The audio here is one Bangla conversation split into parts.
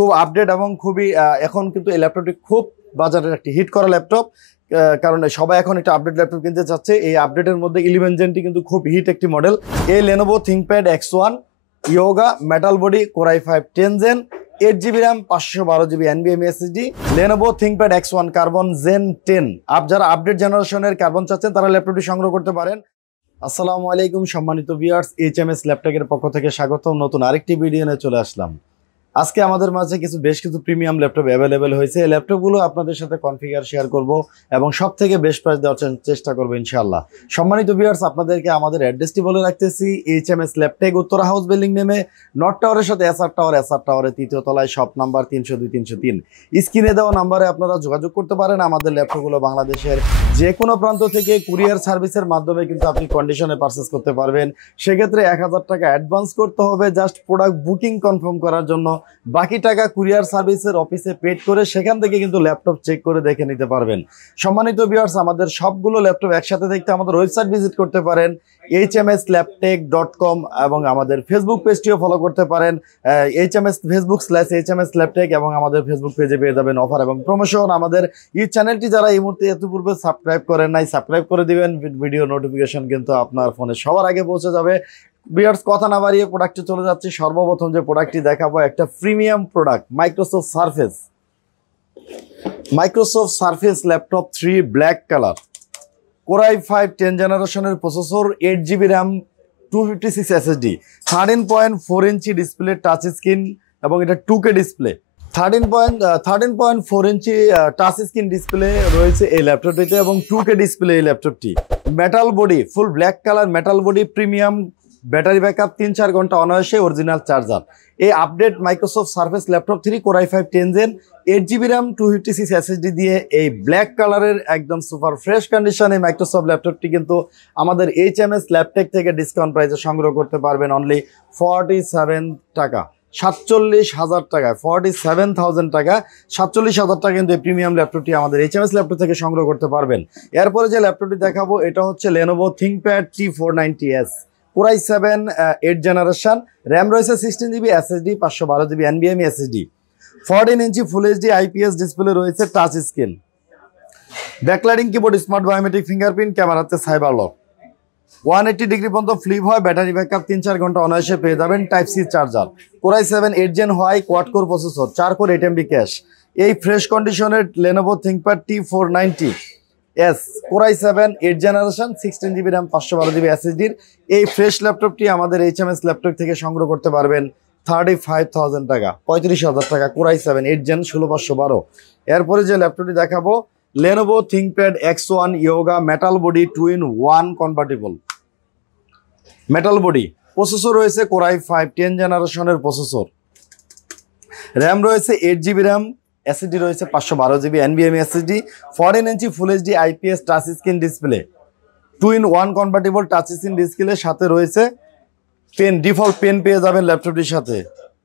খুব আপডেট এবং খুবই এখন কিন্তু এই ল্যাপটপটি খুব বাজারের একটি হিট করা ল্যাপটপ। কারণ সবাই এখন একটা আপডেট ল্যাপটপ কিনতে চাচ্ছে। এই আপডেটের মধ্যে 11 জেনটি কিন্তু খুব হিট একটি মডেল। এই Lenovo ThinkPad X1 Yoga metal body Core i5 10 gen 8GB RAM 512GB NVMe SSD Lenovo ThinkPad X1 Carbon Zen 10। যারা আপডেট জেনারেশনের কার্বন চাচ্ছেন তারা ল্যাপটপটি সংগ্রহ করতে পারেন। আসসালামু আলাইকুম সম্মানিত ভিউয়ার্স, HMS ল্যাপটপের পক্ষ থেকে স্বাগতম। নতুন আরেকটি ভিডিও নিয়ে চলে আসলাম। আজকে আমাদের মাঝে বেশ কিছু প্রিমিয়াম ল্যাপটপ অ্যাভেলেবেল হয়েছে। এই ল্যাপটপগুলো আপনাদের সাথে কনফিগার শেয়ার করব এবং সব থেকে বেস্ট প্রাইস দেওয়ার চেষ্টা করবো ইনশাআল্লাহ। সম্মানিত ভিউয়ার্স, আপনাদেরকে আমাদের অ্যাড্রেসটি বলে রাখতেছি। HMS laptop Uttara house building নেমে নর্থ টাওয়ারের সাথে এসআর টাওয়ারের তৃতীয় তলায় শপ নাম্বার 302-303। স্ক্রিনে দেওয়া নাম্বারে আপনারা যোগাযোগ করতে পারেন। আমাদের ল্যাপটপগুলো বাংলাদেশের যে কোনো প্রান্ত থেকে কুরিয়ার সার্ভিসের মাধ্যমে কিন্তু আপনি কন্ডিশনে পারচেস করতে পারবেন। সেক্ষেত্রে 1000 টাকা অ্যাডভান্স করতে হবে জাস্ট প্রোডাক্ট বুকিং কনফার্ম করার জন্য। বাকি টাকা কুরিয়ার সার্ভিসের অফিসে পেড করে সেখান থেকে কিন্তু ল্যাপটপ চেক করে দেখে নিতে পারবেন। সম্মানিত ভিউয়ার্স, আমাদের সবগুলো ল্যাপটপ একসাথে দেখতে আমাদের ওয়েবসাইট ভিজিট করতে পারেন hmslaptech.com এবং আমাদের ফেসবুক পেজটিও ফলো করতে পারেন Facebook/HMS Laptech এবং আমাদের ফেসবুক পেজে পেয়ে যাবেন অফার এবং প্রমোশন। আমাদের এই চ্যানেলটি যারা এই মুহূর্তে এত পূর্বে সাবস্ক্রাইব করেন নাই, সাবস্ক্রাইব করে দিবেন। ভিডিও নোটিফিকেশন কিন্তু আপনার ফোনে সবার আগে পৌঁছে যাবে। ভিউয়ার্স, কথা না বাড়িয়ে প্রোডাক্টে চলে যাচ্ছি। সর্বপ্রথম যে প্রোডাক্টটি দেখাবো একটা premium product, Microsoft Surface laptop 3 black colour, Core i5 10 জেনারেশনের প্রসেসর, 8GB RAM 256 SSD, 13.4 ইঞ্চি ডিসপ্লে, টাচ স্ক্রিন এবং এটা 2K ডিসপ্লে। 13.4 ইঞ্চি টাচ স্ক্রিন ডিসপ্লে রয়েছে এই ল্যাপটপটিতে এবং 2K ডিসপ্লে এই ল্যাপটপটি। Metal body, full black colour metal body, premium battery backup 3-4 ঘন্টা অনায়াসে, অরিজিনাল চার্জার। এই update Microsoft Surface laptop 3 Core i5 10 gen 8GB RAM 256 SSD দিয়ে এই ব্ল্যাক কালারের একদম সুপার ফ্রেশ কন্ডিশনে মাইক্রোসফট ল্যাপটপটি কিন্তু আমাদের HMS ল্যাপটেক থেকে ডিসকাউন্ট প্রাইসে সংগ্রহ করতে পারবেন অনলি 47 টাকা, 47,000 টাকায়, 47,000 টাকা, 47,000 টাকা কিন্তু এই প্রিমিয়াম ল্যাপটপটি আমাদের HMS ল্যাপটপ থেকে সংগ্রহ করতে পারবেন। এরপরে যে ল্যাপটপটি দেখাবো এটা হচ্ছে Lenovo ThinkPad T490S Core i7 8 generation, RAM রয়েছে 16GB, SSD 512GB NVMe SSD, 14 inch full HD IPS display রয়েছে, touch screen, backlighting keyboard, smart biometric fingerprint, ক্যামেরাতে সাইবার লক, 180 ডিগ্রি পর্যন্ত ফ্লিপ হয়, ব্যাটারি ব্যাকআপ 3-4 ঘন্টা অনায়াসে পেয়ে যাবেন, type C charger. Core i7 8 gen হয়, quad core processor, 4 core 8 MB cache. এই ফ্রেশ কন্ডিশনের Lenovo ThinkPad T490S Core i7 8 generation 16GB RAM 512GB SSD এই ফ্রেশ ল্যাপটপটি আমাদের HMS ল্যাপটপ থেকে সংগ্রহ করতে পারবেন 35,000 টাকা, 35,000 টাকা, Core i7 8 জেন 16512। এরপরে যে ল্যাপটপটি দেখাবো Lenovo ThinkPad X1 Yoga metal body 2-in-1 convertible metal body. Processor রয়েছে Core i5 10 জেনারেশনের প্রসেসর, র্যাম রয়েছে 8GB RAM, SSD রয়েছে 512GB NVMe SSD, 14 inch full HD IPS touch screen display, 2-in-1 convertible touch screen display, সাথে রয়েছে পেন, ডিফল্ট পেন পেয়ে যাবেন ল্যাপটপটির সাথে।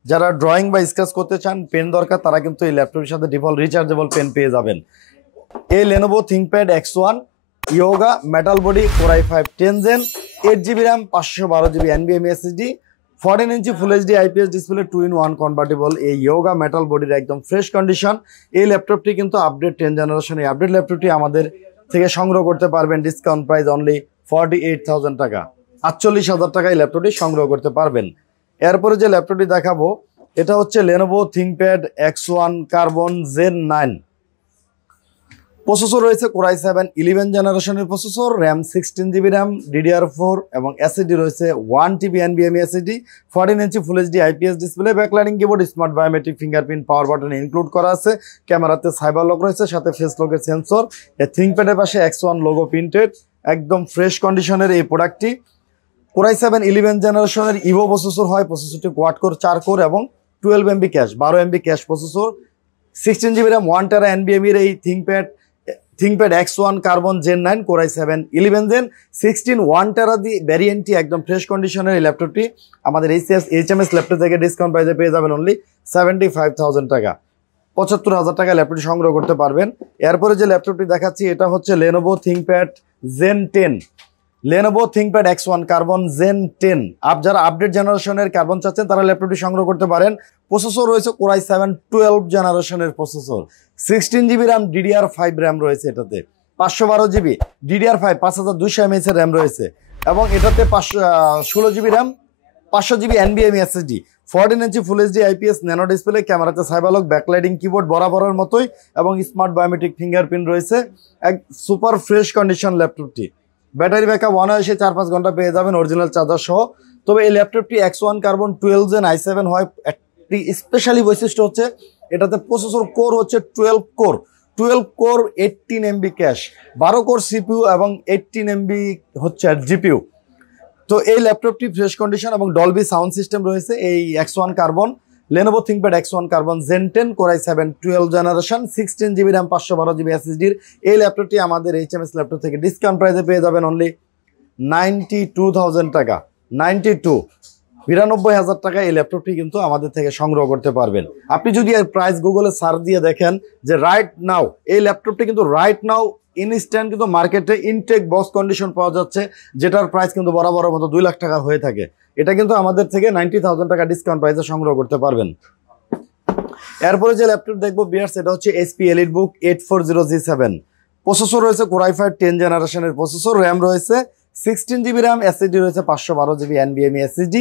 যারা ড্রয়িং বা স্কেচ করতে চান পেন দরকার তারা কিন্তু এই ল্যাপটপের সাথে ডিফল্ট রিচার্জেবল পেন পেয়ে যাবেন। এই Lenovo ThinkPad X1 Yoga metal body Core i5 10 gen 8GB RAM 512GB NVMe SSD, 14 inch full HD IPS display, 2-in-1 convertible এই Yoga মেটাল বডির একদম ফ্রেশ কন্ডিশন। এই ল্যাপটপটি কিন্তু আপডেট 10 জেনারেশন। এই আপডেট ল্যাপটপটি আমাদের থেকে সংগ্রহ করতে পারবেন ডিসকাউন্ট প্রাইস অনলি 48,000 টাকা, 48,000 টাকায় ল্যাপটপটি সংগ্রহ করতে পারবেন। এরপরে যে ল্যাপটপটি দেখাবো এটা হচ্ছে Lenovo ThinkPad X1 Carbon Zen 9। Processor রয়েছে Core i7 11 জেনারেশনের processor, RAM 16GB RAM DDR4 এবং SSD রয়েছে 1TB NVMe SSD, 14 inch full HD IPS display, backlighting keyboard, smart biometric fingerprint, power button include করা আছে, ক্যামেরাতে সাইবার লক রয়েছে, সাথে ফেস লকের সেন্সর। এই ThinkPad-এর পাশে X1 লোগো প্রিন্টেড, একদম ফ্রেশ কন্ডিশনের এই প্রোডাক্টটি। Core i7 11 জেনারেশনের ইভো প্রসেসর হয়, প্রসেসরটি কোয়াড কোর 4 কোর এবং 12 MB cash, 12 MB cash processor, 16GB RAM 1TB NVMe এই ThinkPad X1 Carbon Gen 9 Core i7 11 gen 16 1TB ভ্যারিয়েন্টটি একদম ফ্রেশ কন্ডিশনের এই ল্যাপটপটি আমাদের HMS ল্যাপটপ থেকে ডিসকাউন্ট প্রাইসে পেয়ে যাবেন অনলি 75,000 টাকা, 75,000 টাকা ল্যাপটপটি সংগ্রহ করতে পারবেন। এরপরে যে ল্যাপটপটি দেখাচ্ছি এটা হচ্ছে Lenovo ThinkPad Zen 10 Lenovo ThinkPad X1 Carbon Zen 10। যারা আপডেট জেনারেশনের কার্বন চাচ্ছেন তারা ল্যাপটপটি সংগ্রহ করতে পারেন প্রসেসর রয়েছে কোরাই 7 12 জেনারেশনের processor, 16 GB RAM, DDR5 RAM রয়েছে এটাতে, 512 GB DDR5 5200 mAh এর র্যাম রয়েছে, এবং এটাতে 16 GB RAM, 500 GB NVMe SSD, 14 inch full HD IPS nano display, ক্যামেরাতে সাইবারলক, ব্যাকলাইটিং কিবোর্ড বরাবরের মতোই, এবং স্মার্ট বায়োমেট্রিক ফিঙ্গারপ্রিন্ট রয়েছে। এক সুপার ফ্রেশ কন্ডিশন ল্যাপটপটি। ব্যাটারি ব্যাকআপ অনায়াসে 4-5 ঘন্টা পেয়ে যাবেন অরিজিনাল চার্জার সহ। তবে এই ল্যাপটপটি X1 কার্বন 12 Gen i7 হয়। একটি স্পেশালি বৈশিষ্ট্য হচ্ছে এটাতে প্রসেসর কোর হচ্ছে 12 core 18 MB cash, 12 core CPU এবং 18 MB হচ্ছে GPU। তো এই ল্যাপটপটি ফ্রেশ কন্ডিশন এবং ডলবি সাউন্ড সিস্টেম রয়েছে। এই X1 carbon Lenovo ThinkPad X1 carbon Zen 10 core i 7 12 generation, 16 GB RAM, 512 GB SSD এই ল্যাপটপটি আমাদের HMS ল্যাপটপ থেকে ডিসকাউন্ট প্রাইসে পেয়ে যাবেন অনলি 92,000 টাকা। 92,000 টাকা এই ল্যাপটপটি কিন্তু আমাদের থেকে সংগ্রহ করতে পারবেন। আপনি যদি এর প্রাইস গুগলে সার্চ দিয়ে দেখেন যে রাইট নাও এই ল্যাপটপটি কিন্তু রাইট নাও ইনস্ট্যান্ট কিন্তু মার্কেটে ইনটেক বক্স কন্ডিশন পাওয়া যাচ্ছে, যেটার প্রাইস কিন্তু বরাবরের মতো 2 লাখ টাকা হয়ে থাকে। এটা কিন্তু আমাদের থেকে 90,000 টাকা ডিসকাউন্ট প্রাইসে সংগ্রহ করতে পারবেন। এরপরে যে ল্যাপটপ দেখবো বিয়ার্স, এটা হচ্ছে HP EliteBook 840G7, প্রসেসর রয়েছে কোরাই 5 10 জেনারেশনের প্রসেসর, র্যাম রয়েছে 16 GB র্যাম, SSD রয়েছে 512 GB NVMe SSD,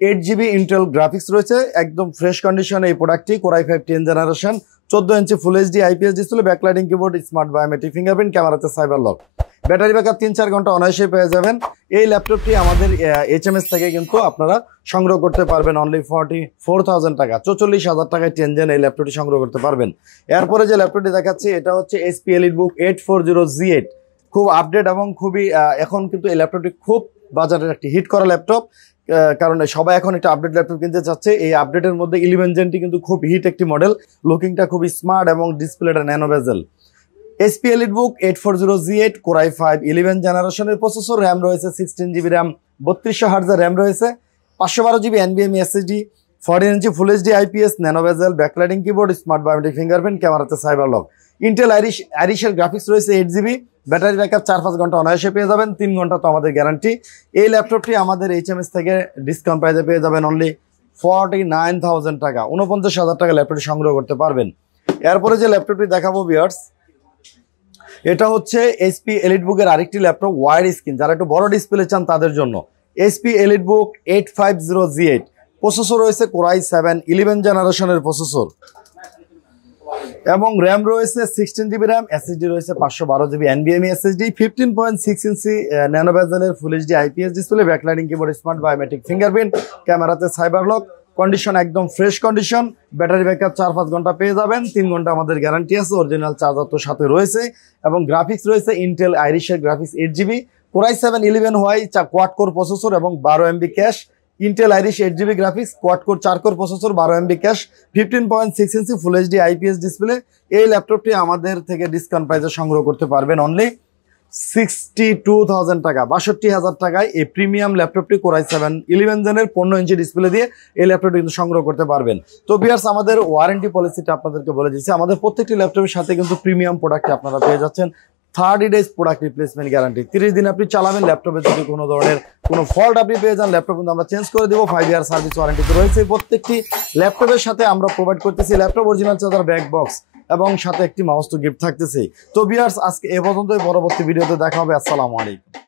8 GB Intel graphics রয়েছে। একদম ফ্রেশ কন্ডিশনে এই প্রোডাক্টটি, core i 5 10 generation, 14 inch full HD IPS display, backlighting keyboard, smart biometric fingerprint, ক্যামেরাতে সাইবারলক, ব্যাটারি ব্যাকআপ 3-4 ঘন্টা অনায়াসে পেয়ে যাবেন। এই ল্যাপটপটি আমাদের HMS থেকে কিন্তু আপনারা সংগ্রহ করতে পারবেন অনলি 44,000 টাকা, 44,000 টাকায় 10 জেন এই ল্যাপটপটি সংগ্রহ করতে পারবেন। এরপরে যে ল্যাপটপটি দেখাচ্ছি এটা হচ্ছে HP EliteBook 840G8, খুব আপডেট এবং খুবই এখন কিন্তু এই ল্যাপটপটি খুব বাজারের একটি হিট করা ল্যাপটপ, কারণ সবাই এখন একটা আপডেট ল্যাপটপ কিনতে চাচ্ছে। এই আপডেটের মধ্যে 11 জেনটি কিন্তু খুব হিট একটি মডেল, লুকিংটা খুবই স্মার্ট এবং ডিসপ্লেটা ন্যানো বেজেল। HP EliteBook 840G8 কোরাই 5 11 জেনারেশনের প্রসেসর, র্যাম রয়েছে 16 GB র্যাম, 3200 হার্টজের র্যাম রয়েছে, 512 GB NVMe SSD, 14 inch full HD IPS nano bezel, backlighting keyboard, smart biometric fingerprint, ক্যামেরাতে সাইবারলক, ইন্টেল আইরিশের গ্রাফিক্স রয়েছে 8 GB, ব্যাটারি ব্যাকআপ 4-5 ঘন্টা অনায়াসে পেয়ে যাবেন, 3 ঘন্টা তো আমাদের গ্যারান্টি। এই ল্যাপটপটি আমাদের HMS থেকে ডিসকাউন্ট প্রাইসে পেয়ে যাবেন অনলি 49,000 টাকা, 49,000 টাকা ল্যাপটপটি সংগ্রহ করতে পারবেন। এরপরে যে ল্যাপটপটি দেখাবো ভিউয়ার্স, এটা হচ্ছে HP EliteBook এর আরেকটি ল্যাপটপ ওয়াইড স্ক্রিন, যারা একটু বড় ডিসপ্লে চান তাদের জন্য। HP EliteBook 850G8, প্রসেসর রয়েছে কোরাই 7 11 জেনারেশনের প্রসেসর, এবং র্যাম রয়েছে 16 GB র্যাম, SSD রয়েছে 512 GB NVMe SSD, 15.6 inch nano বেজেলের full HD IPS display, backlighting keyboard, smart biometric fingerprint, ক্যামেরাতে সাইবারলক, কন্ডিশন একদম ফ্রেশ কন্ডিশন, ব্যাটারি ব্যাকআপ 4-5 ঘন্টা পেয়ে যাবেন, 3 ঘন্টা আমাদের গ্যারান্টি আছে, অরিজিনাল চার্জার তো সাথে রয়েছে, এবং গ্রাফিক্স রয়েছে ইন্টেল আইরিশের গ্রাফিক্স 8 GB, কোরাই 7 11 হয় কোয়াড কোর প্রসেসর এবং 12 MB cash, Intel Irish 8 GB graphics, quad core 4 core processor, 12 MB cash, 15.6 ইঞ্চি ফুল এইচডি IPS ডিসপ্লে। এই ল্যাপটপটি আমাদের থেকে ডিসকাউন্ট প্রাইসে সংগ্রহ করতে পারবেন অনলি 62,000 টাকা, 62,000 টাকায় এই প্রিমিয়াম ল্যাপটপটি কোরাই 7 11 জেনের 15 ইঞ্চি ডিসপ্লে দিয়ে এই ল্যাপটপটি কিন্তু সংগ্রহ করতে পারবেন। তো ভিউয়ার্স, আমাদের ওয়ারেন্টি পলিসিটা আপনাদেরকে বলে দিচ্ছি। আমাদের প্রত্যেকটি ল্যাপটপের সাথে কিন্তু প্রিমিয়াম প্রোডাক্ট আপনারা পেয়ে যাচ্ছেন 30 ডেজ প্রোডাক্ট রিপ্লেসমেন্ট গ্যারান্টি, 30 দিন আপনি চালাবেন, ল্যাপটপে যদি কোনো ধরনের কোনো ফল্ট আপনি পেয়ে যান ল্যাপটপ কিন্তু আমরা চেঞ্জ করে দেবো। 5 ইয়ার সার্ভিস ওয়ারেন্টি তো রয়েছে। প্রত্যেকটি ল্যাপটপের সাথে আমরা প্রোভাইড করতেছি laptop original charger, back box এবং সাথে একটি মাউস তো গিফট থাকতেছে। তো ভিউয়ার্স, আজকে এ পর্যন্তই, পরবর্তী ভিডিওতে দেখা হবে। আসসালামু আলাইকুম।